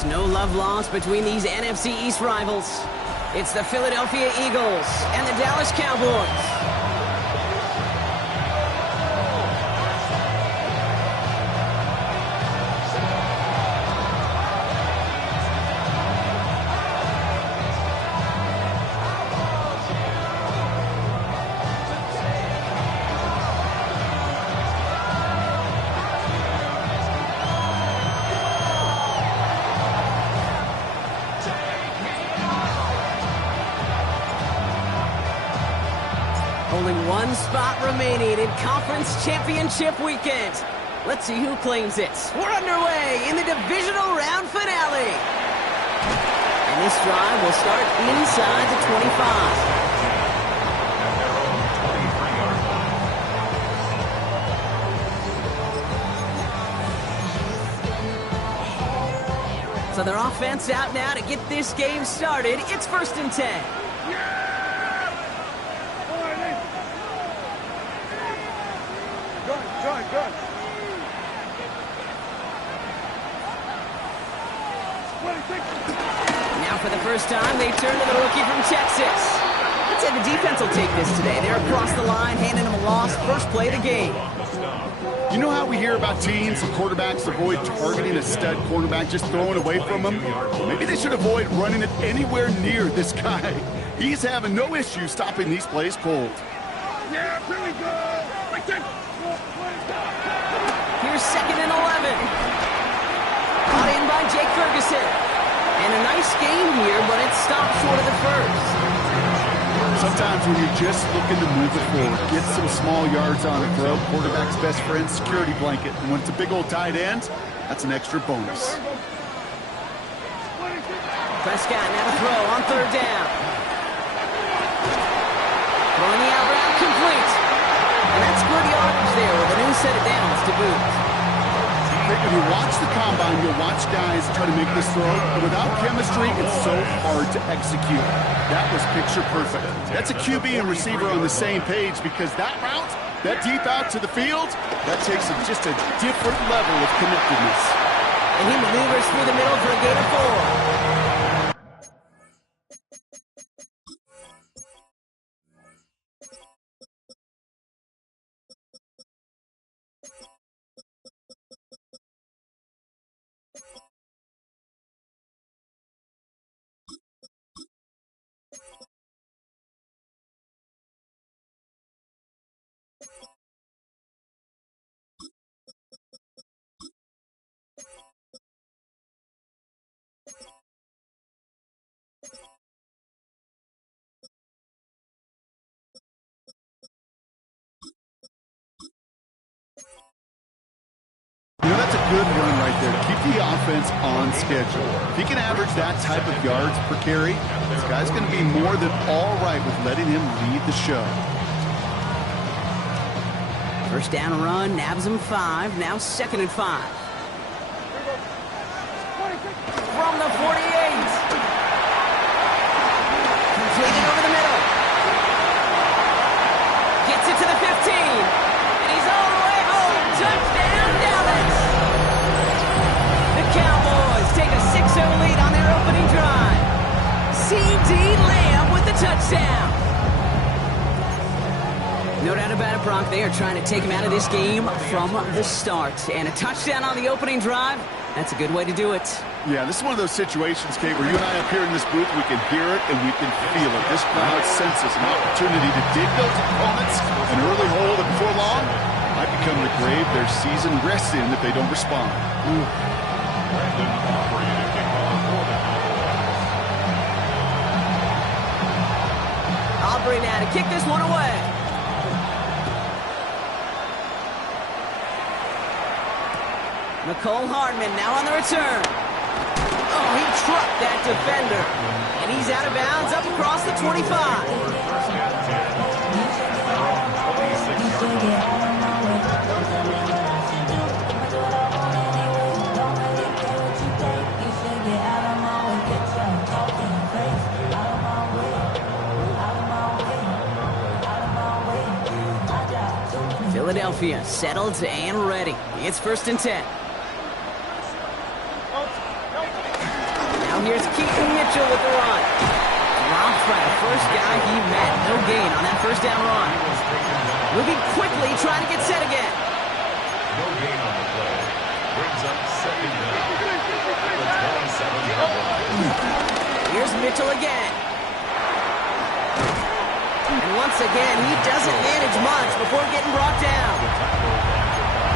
There's no love lost between these NFC East rivals. It's the Philadelphia Eagles and the Dallas Cowboys. Only one spot remaining in Conference Championship Weekend. Let's see who claims it. We're underway in the divisional round finale. And this drive will start inside the 25. So their offense out now to get this game started. It's 1st and 10. Good. Now for the first time, they turn to the rookie from Texas. I'd say the defense will take this today. They're across the line, handing them a loss. First play of the game. You know how we hear about teams and quarterbacks avoid targeting a stud cornerback, just throwing away from him? Maybe they should avoid running it anywhere near this guy. He's having no issue stopping these plays cold. Yeah, here we go. Here's 2nd and 11. Caught in by Jake Ferguson. And a nice game here, but it stopped short of the first. Sometimes when you're just looking to move it forward, get some small yards on the throw, quarterback's best friend, security blanket. And when it's a big old tight end, that's an extra bonus. Prescott now to throw on 3rd down. Throwing the out route complete. And that's good yardage there with a new set of downs to boot. When you watch the combine, you'll watch guys try to make this throw, but without chemistry, it's so hard to execute. That was picture perfect. That's a QB and receiver on the same page because that route, that deep out to the field, that takes just a different level of connectedness. And he maneuvers through the middle for a gain of 4. You know, that's a good run right there to keep the offense on schedule. If he can average that type of yards per carry, this guy's going to be more than all right with letting him lead the show. First down run, nabs him 5. Now 2nd and 5. From the 48. Completed over the middle. Gets it to the 15. And he's all the way home. Touchdown, Dallas. The Cowboys take a 6-0 lead on their opening drive. C.D. Lamb with the touchdown. No doubt about it, Brock. They are trying to take him out of this game from the start. And a touchdown on the opening drive, that's a good way to do it. Yeah, this is one of those situations, Kate, where you and I up here in this booth, we can hear it and we can feel it. This crowd senses an opportunity to dig those opponents an early hole that before long might become the grave their season rests in if they don't respond. Aubrey now to kick this one away. Nicole Hardman now on the return. Oh, he trucked that defender. And he's out of bounds up across the 25. Philadelphia settled and ready. It's 1st and 10. here's Keaton Mitchell with the run. Dropped by the first guy he met. No gain on that first down run. Moving quickly, trying to get set again. No gain on the play. Brings up second down. The 27-yard line. Here's Mitchell again. And once again, he doesn't manage much before getting brought down.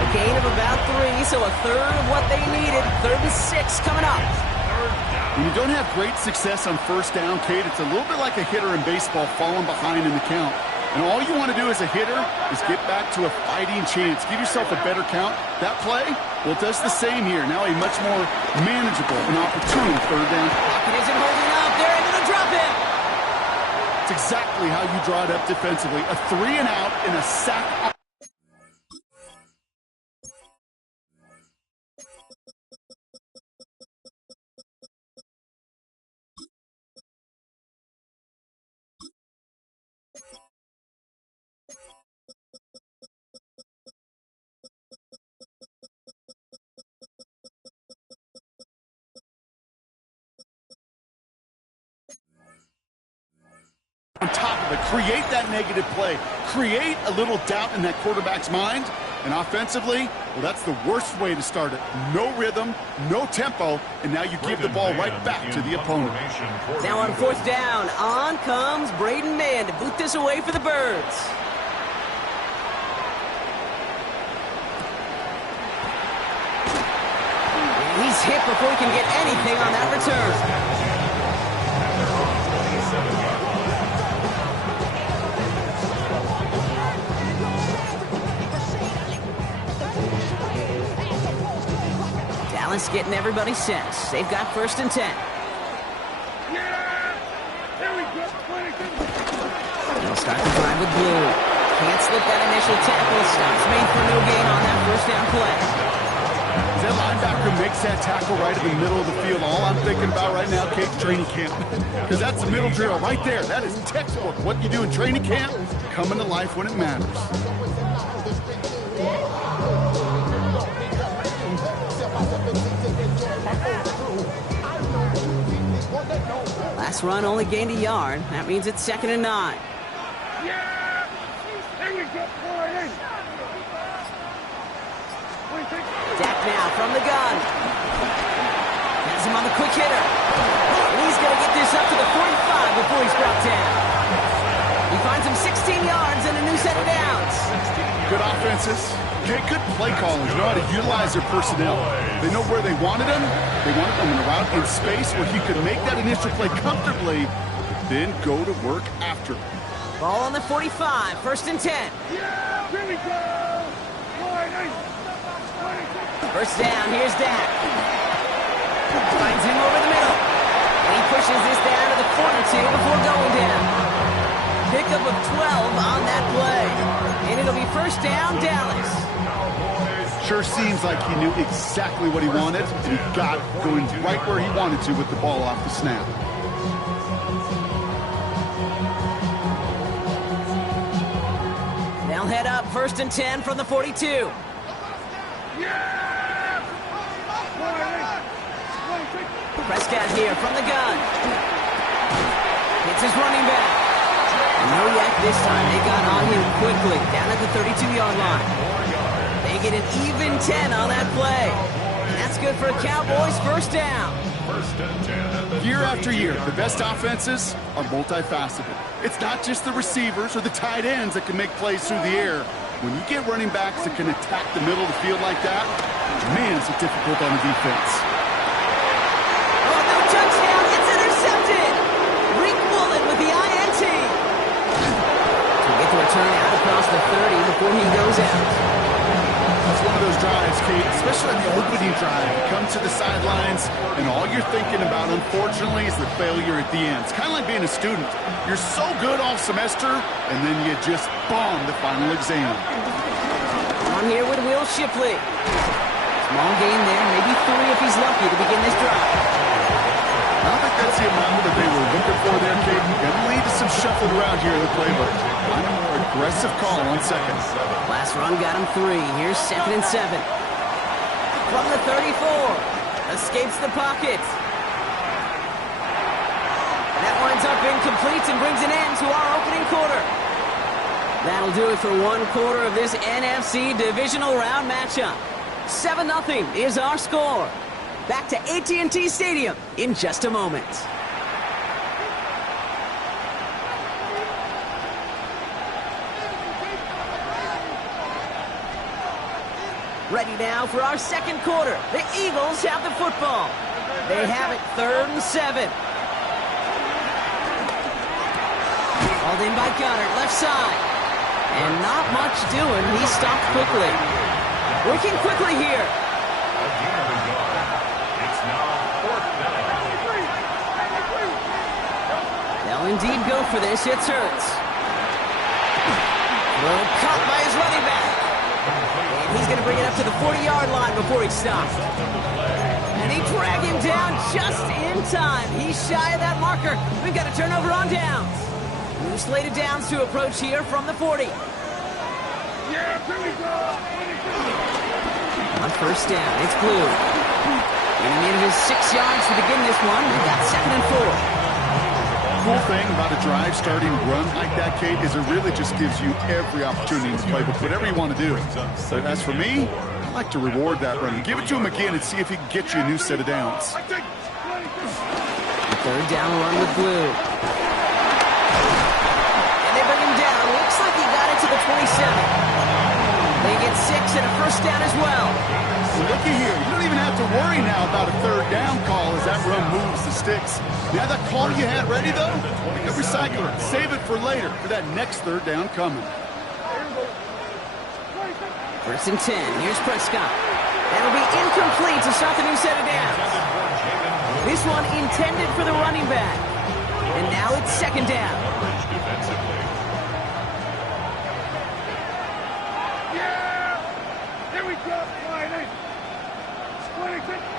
A gain of about 3, so a third of what they needed. 3rd and 6 coming up. When you don't have great success on first down, Kate, it's a little bit like a hitter in baseball falling behind in the count. And all you want to do as a hitter is get back to a fighting chance. Give yourself a better count. That play, well, it does the same here. Now a much more manageable and opportune third down. Pocket isn't holding up. They're able to drop him. It's exactly how you draw it up defensively. A 3 and out and a sack. On top of it, create that negative play. Create a little doubt in that quarterback's mind. And offensively, well, that's the worst way to start it. No rhythm, no tempo, and now you give the ball right back to the opponent. Now on 4th down, on comes Braden Mann to boot this away for the Birds. He's hit before he can get anything on that return. Dallas getting everybody set. They've got 1st and 10. They'll start the drive with Blue. Can't slip that initial tackle. Stops made for no gain on that first down play. That linebacker makes that tackle right in the middle of the field. All I'm thinking about right now, Kate, training camp. Because that's the middle drill right there. That is textbook. What you do in training camp, coming to life when it matters. Last run only gained a yard. That means it's 2nd and 9. Dak now from the gun. Has him on the quick hitter. And he's going to get this up to the 45 before he's brought down. He finds him 16 yards and a new set of downs. Good offenses. Good play callers. Know how to utilize their personnel. They know where they wanted them. They wanted them in a route in space where he could make that initial play comfortably, then go to work after. Ball on the 45, 1st and 10. Yeah, here we go. 1st down, here's Dak. Finds him over the middle. And he pushes this down to the 42 before going down. Pickup of 12 on that play. And it'll be 1st down, Dallas. Sure seems like he knew exactly what he wanted, and he got it going right where he wanted to with the ball off the snap. They'll head up 1st and 10 from the 42. Prescott here from the gun. It's his running back. And no yak this time. They got on him quickly, down at the 32-yard line. They get an even 10 on that play. And that's good for a Cowboys 1st down. Year after year, the best offenses are multifaceted. It's not just the receivers or the tight ends that can make plays through the air. When you get running backs that can attack the middle of the field like that, man, is it difficult on the defense. Oh, no touchdown. It's intercepted. Rick Woolen with the INT. To get the return out across the 30 before he goes out. It's one of those drives, Kate, especially on the opening drive. You come to the sidelines, and all you're thinking about, unfortunately, is the failure at the end. It's kind of like being a student. You're so good all semester, and then you just bomb the final exam. On here with Will Shipley. Small gain there, maybe 3 if he's lucky to begin this drive. I don't think that's the amount that they were looking for there, Kate. Going to lead to some shuffling around here in the playbook. I'm a more aggressive call on 2nd. Last run got him 3. Here's 2nd and 7. From the 34. Escapes the pocket. completes and brings an end to our opening quarter. That'll do it for one quarter of this NFC Divisional Round matchup. 7-0 is our score. Back to AT&T Stadium in just a moment. Ready now for our second quarter. The Eagles have the football. They have it 3rd and 7. Hauled in by Gunner, left side. And not much doing. He stopped quickly. Working quickly here. Again, the yard. It's now 4th down. They'll indeed go for this. It's Hurts. Well, caught by his running back. And he's going to bring it up to the 40-yard line before he stops. And he dragged him down just in time. He's shy of that marker. We've got a turnover on downs. New slated downs to approach here from the 40. On first down, it's Blue. And he needed his 6 yards to begin this one. We've got 2nd and 4. Cool thing about a drive starting run like that, Kate, is it really just gives you every opportunity to play with whatever you want to do. But as for me, I like to reward that run. Give it to him again and see if he can get you a new set of downs. 3rd down run with Blue. And they bring him down. Looks like he got it to the 27. They get 6 and a first down as well. Well, looky here. You don't even have to worry now about a 3rd down call as that run moves the sticks. Now that call you had ready, though, recycle it. Save it for later for that next 3rd down coming. 1st and 10. Here's Prescott. That'll be incomplete to start the new set of downs. This one intended for the running back. And now it's 2nd down.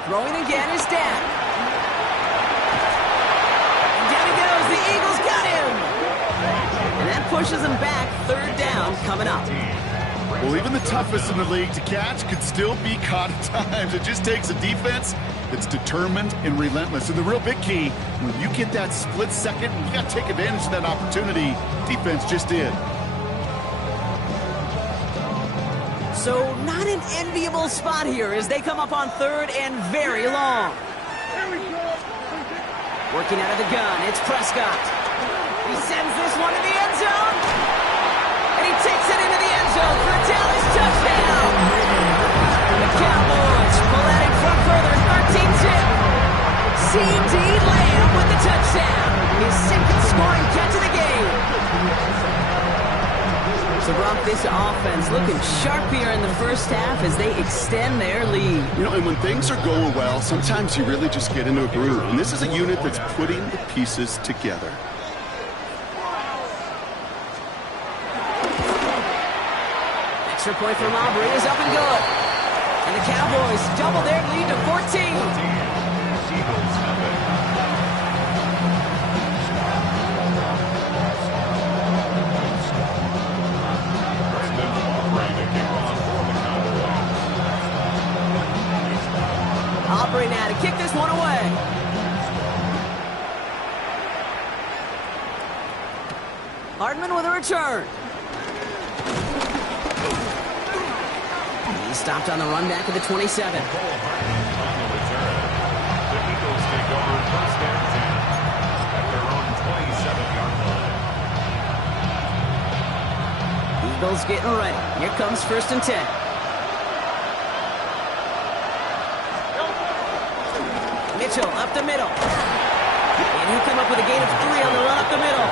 Throwing again is Dak. And down he goes. The Eagles got him. And that pushes them back. 3rd down coming up. Well, even the toughest in the league to catch could still be caught at times. It just takes a defense that's determined and relentless. And the real big key, when you get that split second, you got to take advantage of that opportunity. Defense just did. So not an enviable spot here as they come up on 3rd and very long. Working out of the gun, it's Prescott. He sends this one to the end zone. And he takes it into the end zone for a Dallas touchdown. The Cowboys pull at it from further, 13-2. C.D. Lamb with the touchdown. His 2nd scoring catch of the game. So, Brock, this offense looking sharp here in the first half as they extend their lead. You know, and when things are going well, sometimes you really just get into a groove. And this is a unit that's putting the pieces together. Extra point from Aubrey is up and good. And the Cowboys double their lead to 14. Eagles have it. Aubrey now to kick this one away. Hardman with a return. He stopped on the run back of the 27. Cole Hardman on the return. The Eagles take over 1st and 10 at their own 27-yard line. Eagles getting ready. Here comes 1st and 10. Mitchell up the middle. And he'll come up with a gain of 3 on the run up the middle.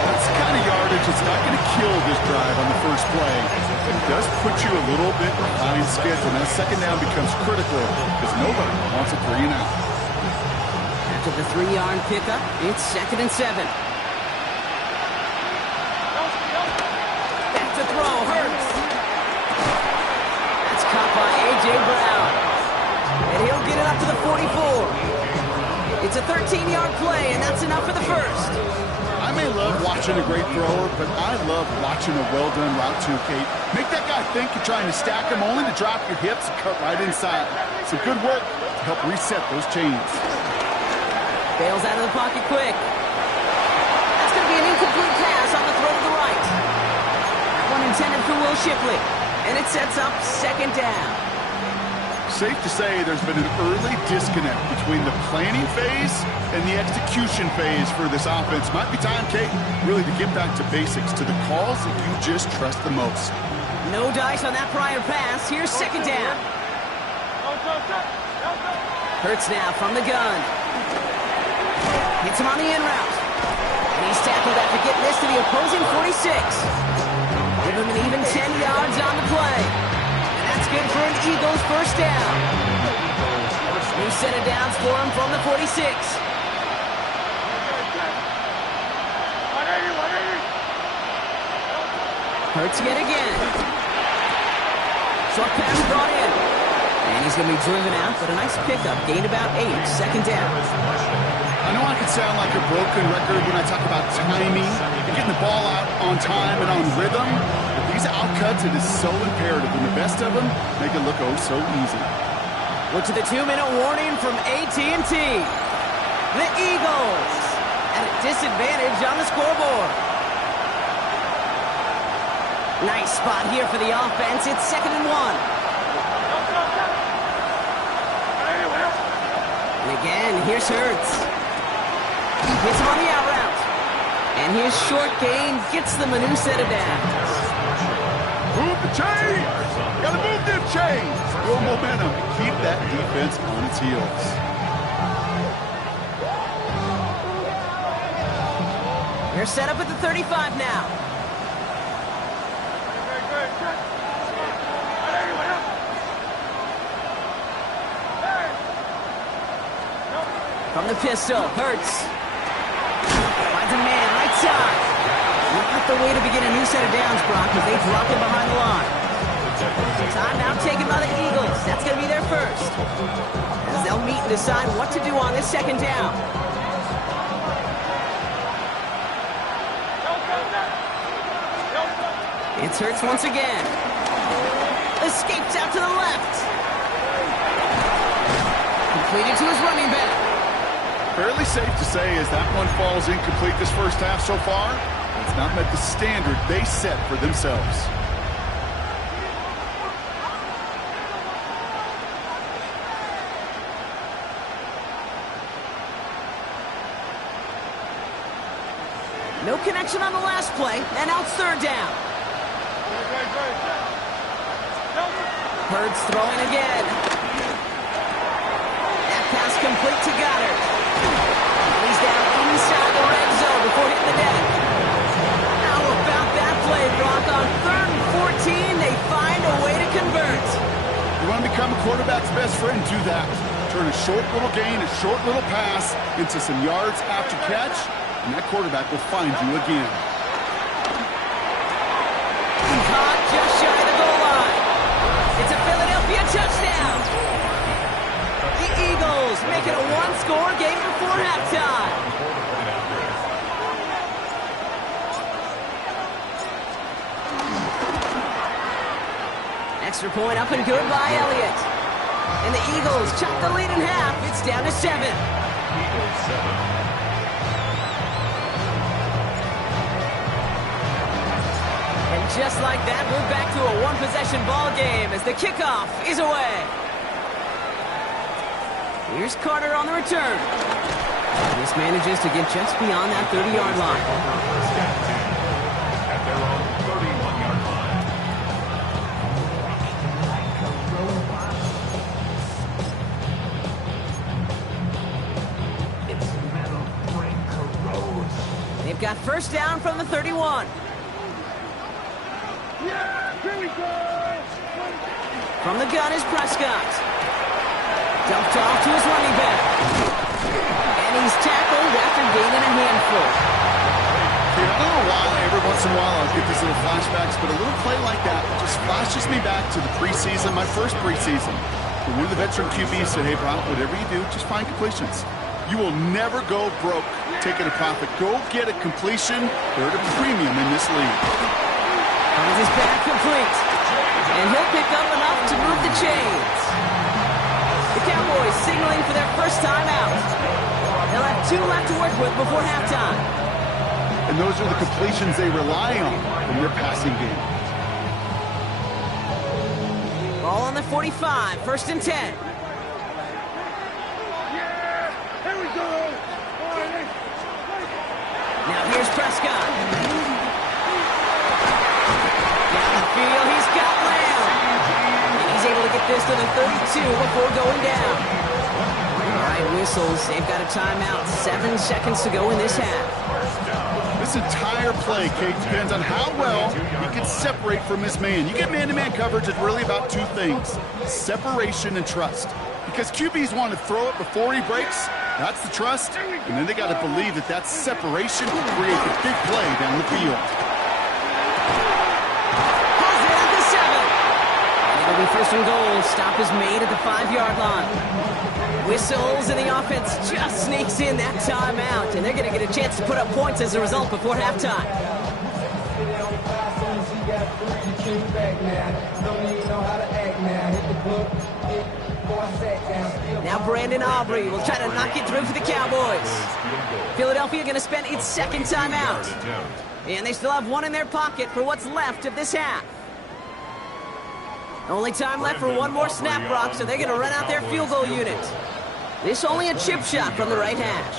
That's the kind of yardage that's not going to kill this drive on the first play. It does put you a little bit behind schedule. And that 2nd down becomes critical because nobody wants a 3 and out. After the 3-yard pickup, it's 2nd and 7. Back to throw, Hurts. That's caught by A.J. Brown. And he'll get it up to the 44. It's a 13-yard play, and that's enough for the first. I may love watching a great thrower, but I love watching a well-done route too, Kate. Make that guy think you're trying to stack him, only to drop your hips and cut right inside. Some good work to help reset those chains. Bails out of the pocket quick. Incomplete pass on the throw to the right. That one intended for Will Shipley. And it sets up second down. Safe to say there's been an early disconnect between the planning phase and the execution phase for this offense. Might be time, Kate, really to get back to basics, to the calls that you just trust the most. No dice on that prior pass. Here's second down. Hurts now from the gun. Hits him on the in route. And he's tackled after getting this to the opposing 46. Give him an even 10 yards on the play. And that's good for an Eagles first down. New set of downs for him from the 46. Hurts yet again. Short pass brought in. And he's going to be driven out, but a nice pickup. Gained about 8. Second down. I know I can sound like a broken record when I talk about timing and getting the ball out on time and on rhythm, but these outcuts, it is so imperative, and the best of them make it look oh so easy. Look to the 2-minute warning from AT&T. The Eagles at a disadvantage on the scoreboard. Nice spot here for the offense. It's 2nd and 1. And again, here's Hurts. Hits him on the out route. And his short gain gets them a new set of downs. Move the chains! Gotta move them chains! Build momentum and keep that defense on its heels. They're set up at the 35 now. From the pistol, Hurts. Finds a man, right side. Not the way to begin a new set of downs, Brock, as they drop him behind the line. Time now taken by the Eagles. That's going to be their first. As they'll meet and decide what to do on this second down. It's Hurts once again. Escapes out to the left. Completed to his running back. Fairly safe to say as that one falls incomplete this first half so far, it's not met the standard they set for themselves. No connection on the last play, and now it's third down. Hurts throwing again. That pass complete to Goddard. He's down inside the red zone before hitting the deck. How about that play, Brock? On 3rd and 14, they find a way to convert. You want to become a quarterback's best friend, do that. Turn a short little gain, a short little pass into some yards after catch, and that quarterback will find you again. Caught just shy of the goal line. It's a Philadelphia touchdown. The Eagles make it a one-score game before halftime. Extra point up and good by Elliott. And the Eagles chop the lead in half. It's down to 7. Eagles 7. And just like that, we're back to a one-possession ball game as the kickoff is away. Here's Carter on the return. This manages to get just beyond that 30-yard line. At their own 31-yard line. They've got first down from the 31. From the gun is Prescott. Dumped off to his running back. And he's tackled after gaining a handful. I don't know why every once in a while I'll get these little flashbacks, but a little play like that just flashes me back to the preseason, my first preseason. When one of the veteran QBs said, hey, Brock, whatever you do, just find completions. You will never go broke taking a profit. Go get a completion. They're at a premium in this league. Finds his back complete. And he'll pick up enough to move the chains. The Cowboys signaling for their first time out. They'll have 2 left to work with before halftime. and those are the completions they rely on in their passing game. Ball on the 45, 1st and 10. Now here's Prescott. Down the field, he's got Lamb. And he's able to get this to the 32 before going down. All right, whistles. They've got a timeout. 7 seconds to go in this half. This entire play, Kate, depends on how well he can separate from his man. You get man-to-man coverage, it's really about two things: separation and trust. Because QBs want to throw it before he breaks. That's the trust. And then they got to believe that that separation will create the big play down the field. Has it at the 7. And it'll be 1st and goal. Stop is made at the 5-yard line. Whistles, and the offense just sneaks in that timeout. And they're going to get a chance to put up points as a result before halftime. Now Brandon Aubrey will try to knock it through for the Cowboys. Philadelphia going to spend its 2nd timeout. And they still have one in their pocket for what's left of this half. Only time left for one more snap, Brock, so they're going to run out their field goal unit. This only a chip shot from the right hash.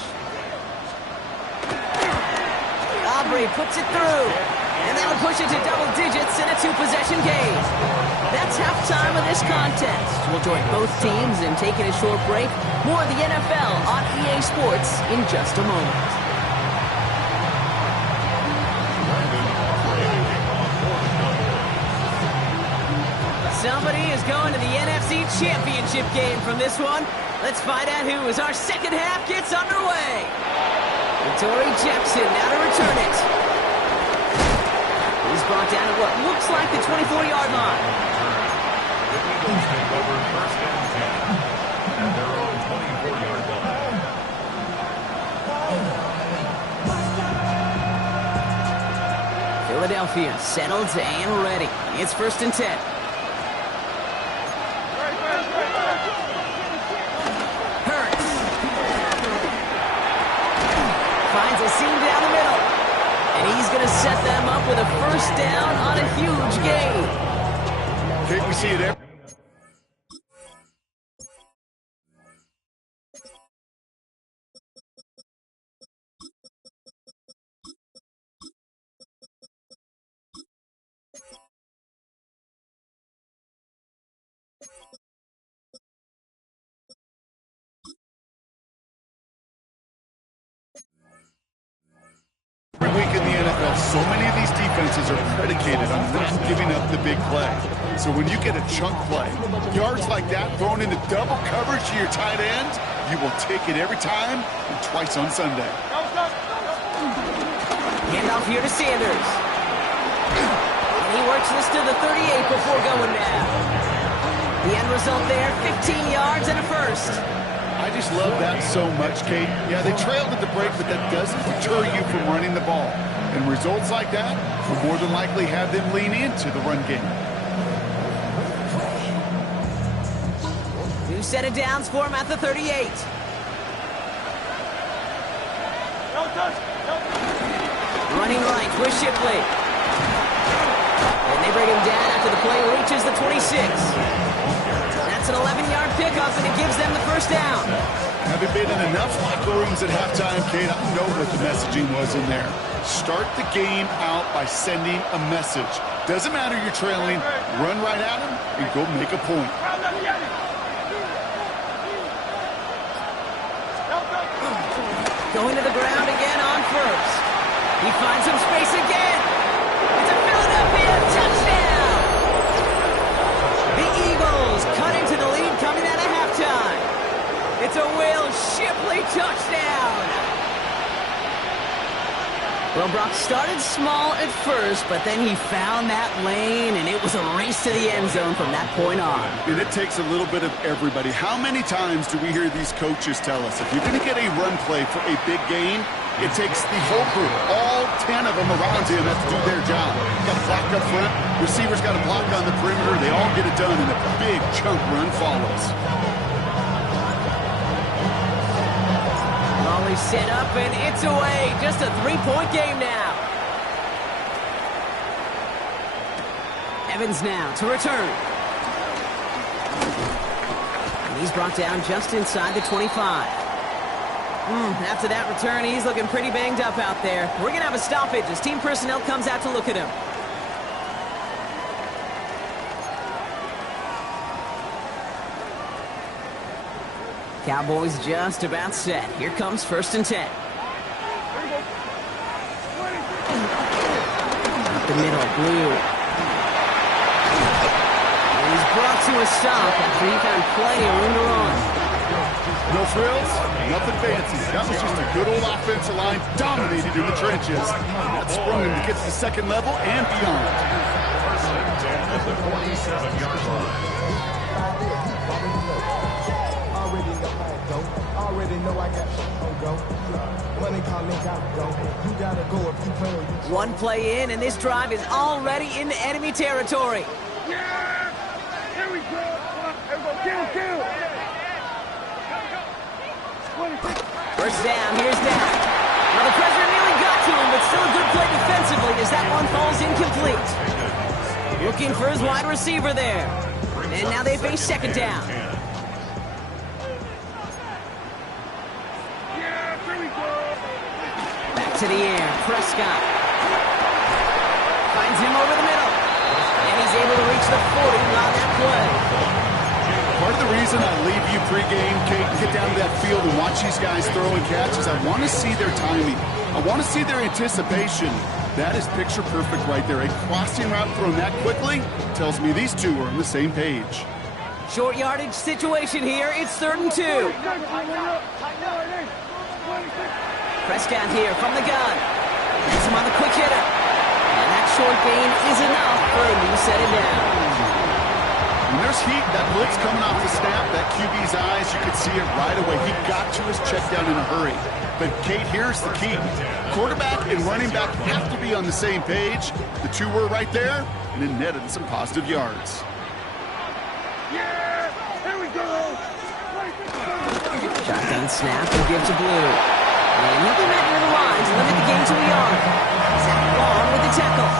Aubrey puts it through. And that'll push it to double digits in a 2-possession game. That's halftime of this contest. We'll join both teams in taking a short break. More of the NFL on EA Sports in just a moment. Somebody is going to the NFC Championship game from this one. Let's find out who as our second half gets underway. Torrey Jackson now to return it. He's brought down at what looks like the 24-yard line. The Eagles take over 1st and 10 at their own 24-yard line. Philadelphia settled and ready. It's 1st and 10. Finds a seam down the middle. And he's going to set them up with a 1st down on a huge gain. Okay, we see it every week in the NFL. So many of these defenses are predicated on not giving up the big play. So when you get a chunk play, yards like that thrown into double coverage to your tight end, you will take it every time and twice on Sunday. Handoff here to Sanders. And he works this to the 38 before going down. The end result there, 15 yards and a 1st. I just love that so much, Kate. Yeah, they trailed at the break, but that doesn't deter you from running the ball. And results like that will more than likely have them lean into the run game. 2 set of downs for him at the 38. Running right with Shipley. And they bring him down after the play reaches the 26. That's an 11-yard pickup, and it gives them the 1st down. Having been in enough locker rooms at halftime, Kate, I know what the messaging was in there. Start the game out by sending a message. Doesn't matter you're trailing, run right at him and go make a point. Going to the ground again on 1st. He finds some space again. It's a Philadelphia touchdown. The Eagles cut into the lead coming out of halftime. It's a Will Shipley touchdown. Well, Brock started small at first, but then he found that lane, and it was a race to the end zone from that point on. And it takes a little bit of everybody. How many times do we hear these coaches tell us, if you're going to get a run play for a big gain, it takes the whole group, all 10 of them around him have to do their job. Got to block up front, receivers got to block on the perimeter, they all get it done, and a big chunk run follows. Boundary set up, and it's away. Just a 3-point game now. Evans now to return. And he's brought down just inside the 25. After that return, he's looking pretty banged up out there. We're going to have a stoppage as team personnel comes out to look at him. Cowboys just about set. Here comes 1st and 10. Up the middle, Blue. And he's brought to a stop after he found plenty of room to run. No frills, nothing fancy. That was just a good old offensive line dominated in the trenches. That sprung him to get to the second level and beyond. 1st and 10 at the 27-yard line. Already know I got go. Money calling got go. You gotta go if you play or you. One play in, and this drive is already into enemy territory. Yeah! Here we go. Here we go. Kill. 1st down, here's down. Well, the pressure nearly got to him, but still a good play defensively as that one falls incomplete. Looking for his wide receiver there. And now they face 2nd down. Back to the air, Prescott. Finds him over the middle. And he's able to reach the 40 on that play. Part of the reason I leave you pregame, Kate, and get down to that field and watch these guys throw and catch is I want to see their timing. I want to see their anticipation. That is picture perfect right there. A crossing route thrown that quickly tells me these two are on the same page. Short yardage situation here. It's 3rd and 2. Prescott here from the gun. Gets him on the quick hitter. And that short gain is enough for a new set of down. When there's heat, that blitz coming off the snap, that QB's eyes, you could see it right away. He got to his check down in a hurry. But, Kate, here's the key. Quarterback and running back have to be on the same page. The two were right there, and it netted some positive yards. Yeah! Here we go. Shotgun snap and give to Blue. And he'll be met near the lines and limit the gain to a yard. Zach Long with the tackle.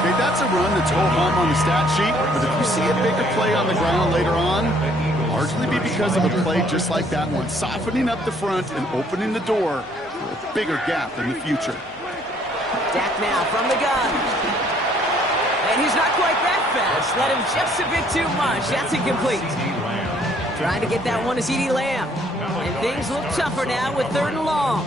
Okay, that's a run that's ho-hum on the stat sheet, but if you see a bigger play on the ground later on, largely be because of a play just like that one, softening up the front and opening the door for a bigger gap in the future. Dak now from the gun. And he's not quite that fast. Let him just a bit too much. That's incomplete. Trying to get that one to CeeDee Lamb. And things look tougher now with 3rd and long.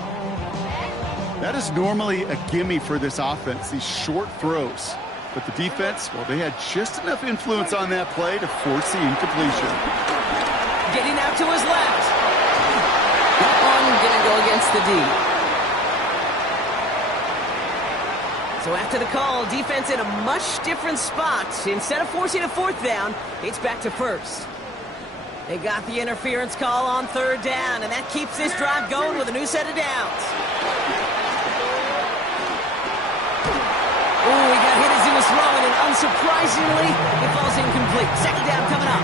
That is normally a gimme for this offense, these short throws. But the defense, well, they had just enough influence on that play to force the incompletion. Getting out to his left. That one gonna go against the D. So after the call, defense in a much different spot. Instead of forcing a 4th down, it's back to 1st. They got the interference call on 3rd down, and that keeps this drive going with a new set of downs. Ooh, he got hit as he was throwing, and unsurprisingly, it falls incomplete. 2nd down coming up.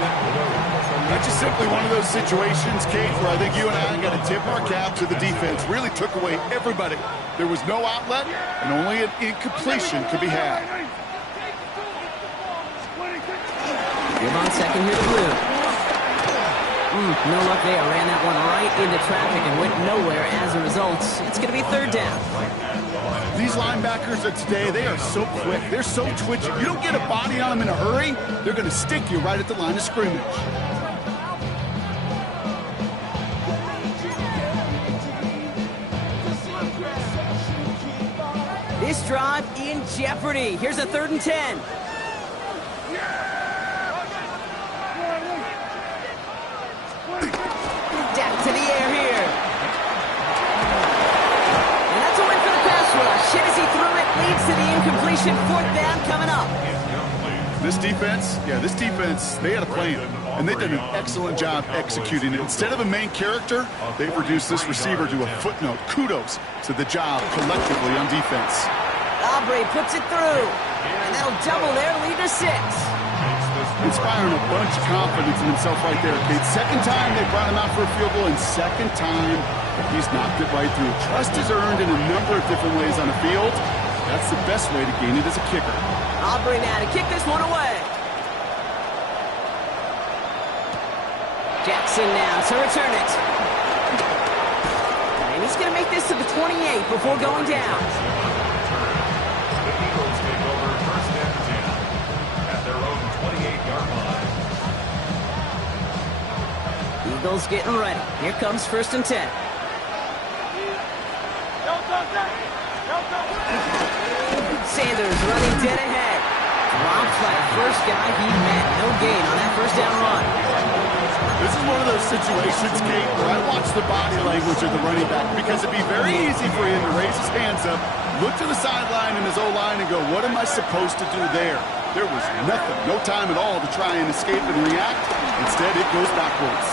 That's just simply one of those situations, Kate, where I think you and I got to tip our cap to the defense. Really took away everybody. There was no outlet, and only an incompletion could be had. Give on 2nd here to Blue. No luck there. Ran that one right into traffic and went nowhere as a result. It's going to be 3rd down. These linebackers of today, they are so quick. They're so twitchy. You don't get a body on them in a hurry, they're going to stick you right at the line of scrimmage. This drive in jeopardy. Here's a 3rd and 10. Dak to the air here. And that's a win for the pass rush. Hit as he threw it, leads to the incompletion. 4th down coming up. This defense, they had a plan, and they did an excellent job executing it. Instead of a main character, they've reduced this receiver to a footnote. Kudos to the job collectively on defense. Aubrey puts it through, and that'll double their lead to 6. Inspiring a bunch of confidence in himself right there, Kate. Second time they brought him out for a field goal, and second time he's knocked it right through. Trust is earned in a number of different ways on the field. That's the best way to gain it as a kicker. Aubrey now to kick this one away. Jackson now to return it. And he's going to make this to the 28 before going down. The Eagles take over first and 10 at their own 28-yard line. Eagles getting ready. Here comes first and 10. Sanders running dead ahead. Dropped by the first guy he met. No gain on that first down run. This is one of those situations, Kate, where I watch the body language of the running back because it'd be very easy for him to raise his hands up, look to the sideline and his O-line and go, what am I supposed to do there? There was nothing, no time at all to try and escape and react. Instead, it goes backwards.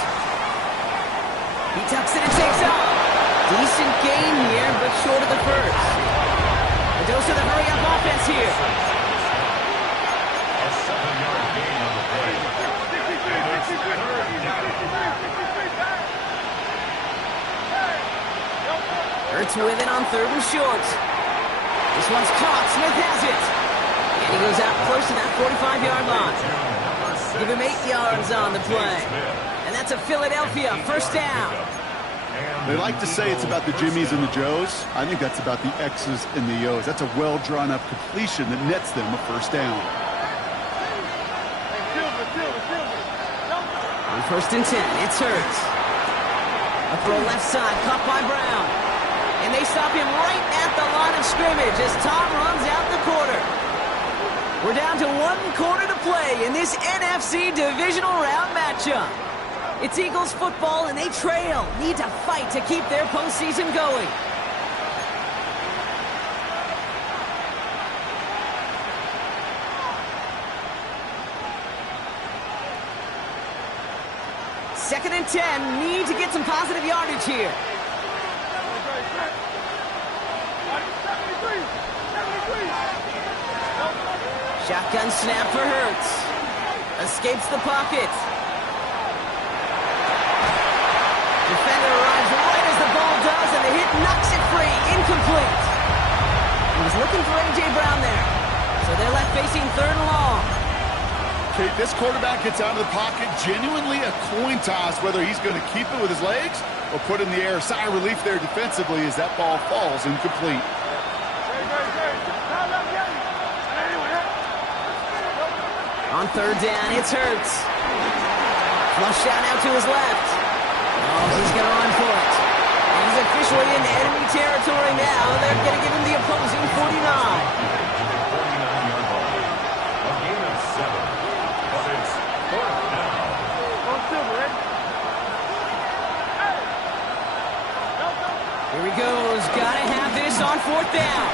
He tucks it and takes off. Decent gain here, but short of the first. A dose of the hurry-up offense here. A 7-yard gain on the play. And it's third down. Hurts with it on third and short. This one's caught. Smith has it. And he goes out close to that 45-yard line. Give him 8 yards on the play. And that's a Philadelphia first down. They like to say it's about the Jimmies and the Joes. I think that's about the X's and the O's. That's a well-drawn-up completion that nets them a first down. On first and 10, it's Hurts. A throw left side, caught by Brown. And they stop him right at the line of scrimmage as Tom runs out the quarter. We're down to 1 quarter to play in this NFC divisional round matchup. It's Eagles football, and they trail. Need to fight to keep their postseason going. Second and 10. Need to get some positive yardage here. Shotgun snap for Hurts. Escapes the pocket. Defender arrives right as the ball does, and the hit knocks it free. Incomplete. He was looking for A.J. Brown there. So they're left facing third and long. Okay, this quarterback gets out of the pocket, genuinely a coin toss, whether he's going to keep it with his legs or put it in the air. Sigh of relief there defensively as that ball falls incomplete. On third down, it's Hurts. Flush down out to his left. Oh, he's going to run for it. And he's officially in enemy territory now. They're going to give him the opposing 49. 49-yard line. A gain of 7. But it's fourth down. Here he goes. Got to have this on fourth down.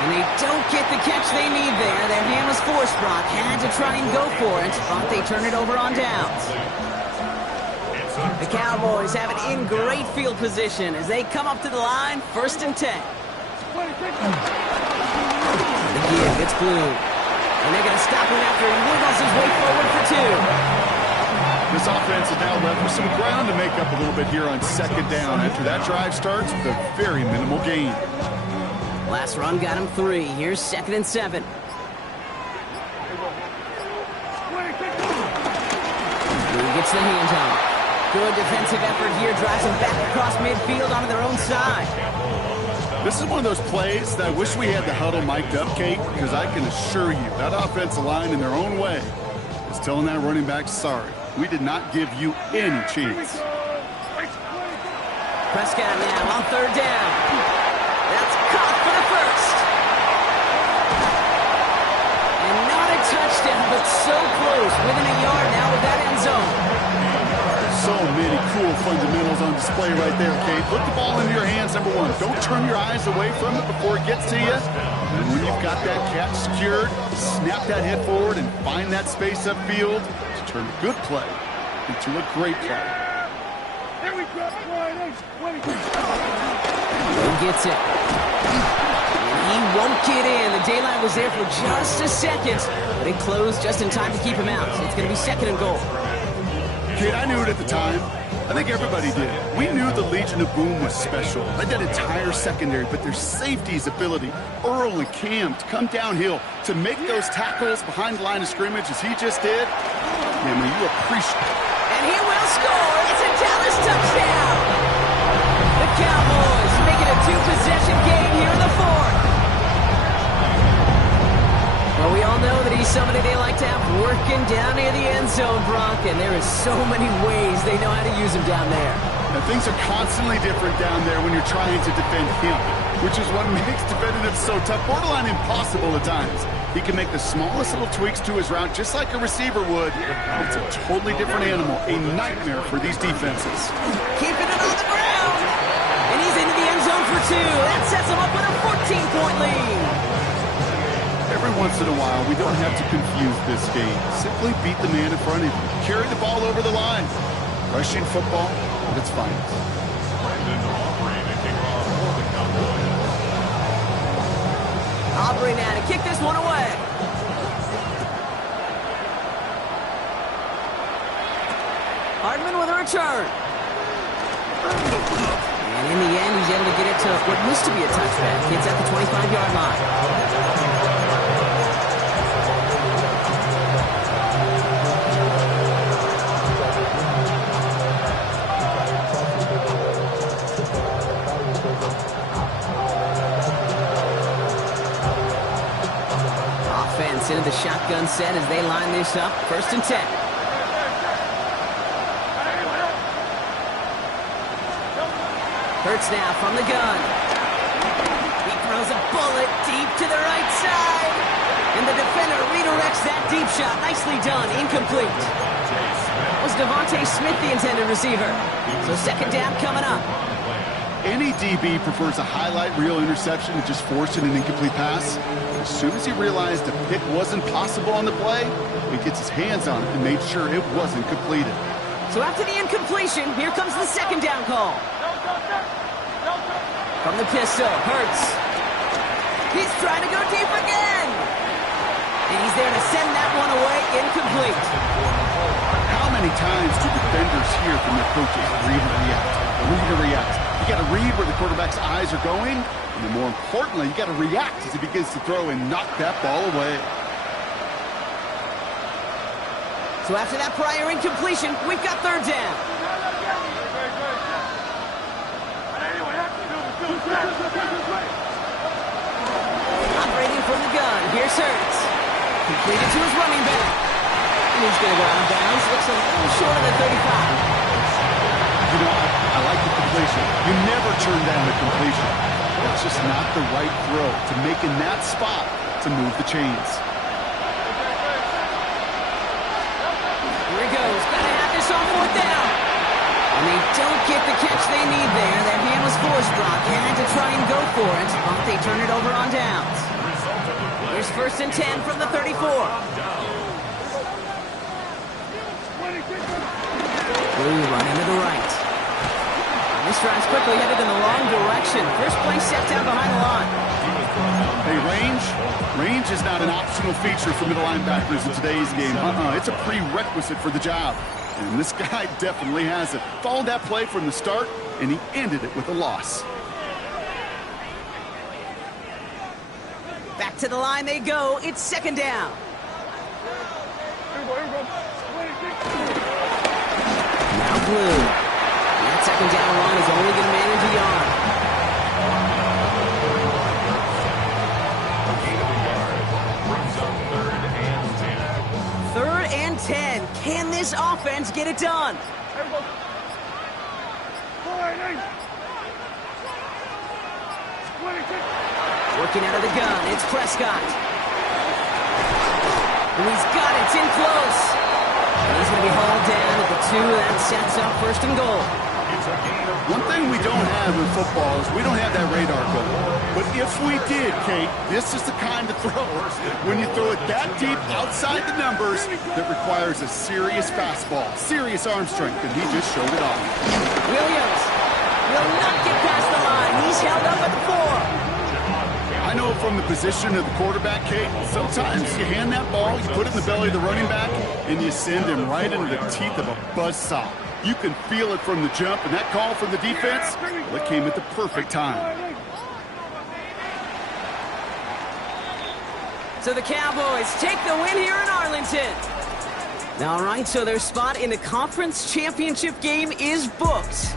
And they don't get the catch they need there. Their hand was forced. Brock had to try and go for it, but they turn it over on downs. The Cowboys have it in great field position as they come up to the line, first and 10. The give gets Blue. And they're going to stop him after he wiggles his way forward for 2. This offense is now left with some ground to make up a little bit here on second down after that drive starts with a very minimal gain. Last run got him 3. Here's second and 7. Blue gets the handoff. Good defensive effort here. Drives him back across midfield onto their own side. This is one of those plays that I wish we had the huddle mic'd up, Kate, because I can assure you that offensive line in their own way is telling that running back, sorry, we did not give you any chance. Prescott now on third down. That's caught for the first. And not a touchdown, but so close. Within a yard now with that end zone. So many cool fundamentals on display right there, Kate. Put the ball into your hands, number one. Don't turn your eyes away from it before it gets to you. And when you've got that catch secured, snap that head forward and find that space upfield to turn a good play into a great play. He gets it. And he He won't get in. The daylight was there for just a second, but it closed just in time to keep him out. It's going to be second and goal. Kid, I knew it at the time. I think everybody did. We knew the Legion of Boom was special. Led that entire secondary, but their safety's ability, Earl and Cam, to come downhill, to make those tackles behind the line of scrimmage as he just did, man, you appreciate it. And he will score. It's a Dallas touchdown. The Cowboys make it a two-possession game here in the fourth. Well, we all know that he's somebody they like to have working down near the end zone, Brock, and there is so many ways they know how to use him down there. Now, things are constantly different down there when you're trying to defend him, which is what makes defending him so tough, borderline impossible at times. He can make the smallest little tweaks to his route just like a receiver would. It's a totally different animal, a nightmare for these defenses. Keeping it on the ground. And he's into the end zone for two. That sets him up with a 14-point lead. Every once in a while, we don't have to confuse this game. Simply beat the man in front of you. Carry the ball over the line. Rushing football at its finest. Aubrey now to kick this one away. Hardman with a return. And in the end, he's able to get it to what used to be a touchback. It's at the 25-yard line. Into the shotgun set as they line this up. 1st and 10. Hurts now from the gun. He throws a bullet deep to the right side. And the defender redirects that deep shot. Nicely done. Incomplete. Was Devontae Smith the intended receiver? So second down coming up. Any DB prefers a highlight reel interception to just forcing an incomplete pass. As soon as he realized a pick wasn't possible on the play, he gets his hands on it and made sure it wasn't completed. So after the incompletion, here comes the second down call. From the pistol, Hurts. He's trying to go deep again. And he's there to send that one away, incomplete. How many times do defenders hear from their coaches, read and react, read and react? You got to read where the quarterback's eyes are going, and then more importantly, you got to react as he begins to throw and knock that ball away. So after that prior incompletion, we've got third down. Operating from the gun, here's Hurts. Completed to his running back. And he's going to go out of bounds. Looks a little short of the 35. You know, I like the completion. You never turn down a completion. It's just not the right throw to make in that spot to move the chains. Here he goes. Gonna have this on 4th down. And they don't get the catch they need there. Their hand was forced, Brock. Had to try and go for it, but they turn it over on downs. Here's 1st and 10 from the 34. Blue running to the right. This drive's quickly headed in the wrong direction. First play set down behind the line. Hey, range is not an optional feature for middle linebackers in today's game. It's a prerequisite for the job. And this guy definitely has it. Followed that play from the start, and he ended it with a loss. Back to the line they go. It's second down. Now Blue. That second down run is only going to manage a yard. 3rd and 10. Can this offense get it done? Working out of the gun, it's Prescott. And he's got it, it's in close. And he's going to be hauled down at the 2. That sets up 1st and goal. One thing we don't have in football is we don't have that radar gun. But if we did, Kate, this is the kind of throw when you throw it that deep outside the numbers that requires a serious fastball, serious arm strength, and he just showed it off. Williams will not get past the line. He's held up at the 4. I I know from the position of the quarterback, Kate, sometimes you hand that ball, you put it in the belly of the running back, and you send him right into the teeth of a buzzsaw. You can feel it from the jump, and that call from the defense, well, it came at the perfect time. So the Cowboys take the win here in Arlington. All right, so their spot in the conference championship game is booked.